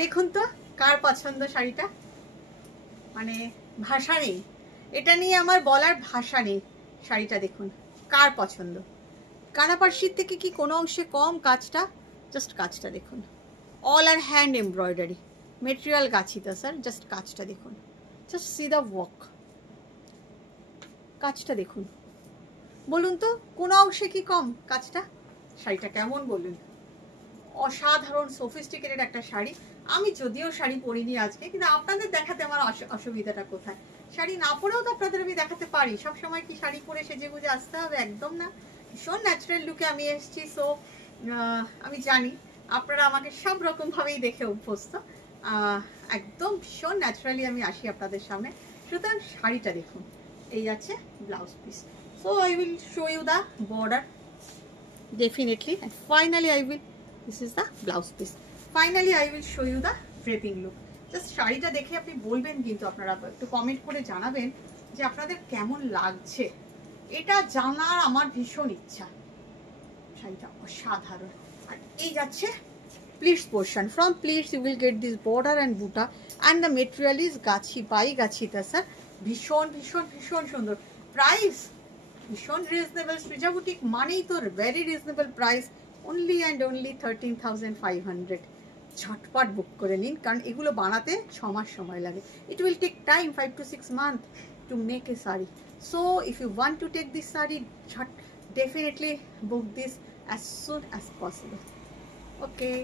দেখুন তো কার পছন্দ শাড়িটা, মানে ভাষা নেই, এটা নিয়ে আমার বলার ভাষা নেই। শাড়িটা দেখুন কার পছন্দ। কানাপার্সির থেকে কি কোনো অংশে কম কাজটা? জাস্ট কাজটা দেখুন, all are hand embroidery, material গাছিতা স্যার। জাস্ট কাজটা দেখুন, জাস্ট সি দ্য ওয়ার্ক, কাজটা দেখুন। বলুন তো কোনো অংশে কি কম কাজটা? শাড়িটা কেমন বলুন? অসাধারণ সোফিস্টিকেটেড একটা শাড়ি। আমি যদিও শাড়ি পরিনি আজকে, কিন্তু আপনাদের দেখাতে আমার অসুবিধাটা কোথায়? শাড়ি না পরেও তো আপনাদের আমি দেখাতে পারি। সব সময় কি শাড়ি পরে সেজে গুজে আসতে হবে? একদম না, ভীষণ ন্যাচারাল লুকে আমি এসেছি। সো আমি জানি আপনারা আমাকে সব রকম ভাবেই দেখে অভ্যস্ত, একদম ভীষণ ন্যাচারালি আমি আসি আপনাদের সামনে। সুতরাং শাড়িটা দেখুন, এই আছে blouse piece. So I will show you the border definitely, and finally I will, this is the blouse piece, finally I will show you the draping look. Just শাড়িটা দেখে আপনি বলবেন, কিন্তু আপনারা একটু কমেন্ট করে জানাবেন যে আপনাদের কেমন লাগছে, এটা জানার আমার ভীষণ ইচ্ছা। শাড়িটা অসাধারণ। আর এই যাচ্ছে pleats portion. From pleats you will get this border and buta, and the material is gachi by gachita sir. ভীষণ ভীষণ ভীষণ সুন্দর। প্রাইস ভীষণ রিজনেবল। সৃজা বুটিক মানেই তো very reasonable price, only and only 13,500। ঝটপট বুক করে নিন, কারণ এগুলো বানাতে 6 মাস সময় লাগে। It will take time 5 to 6 months to make a saree. So if you want to take this saree, definitely book this as soon as possible. Okay.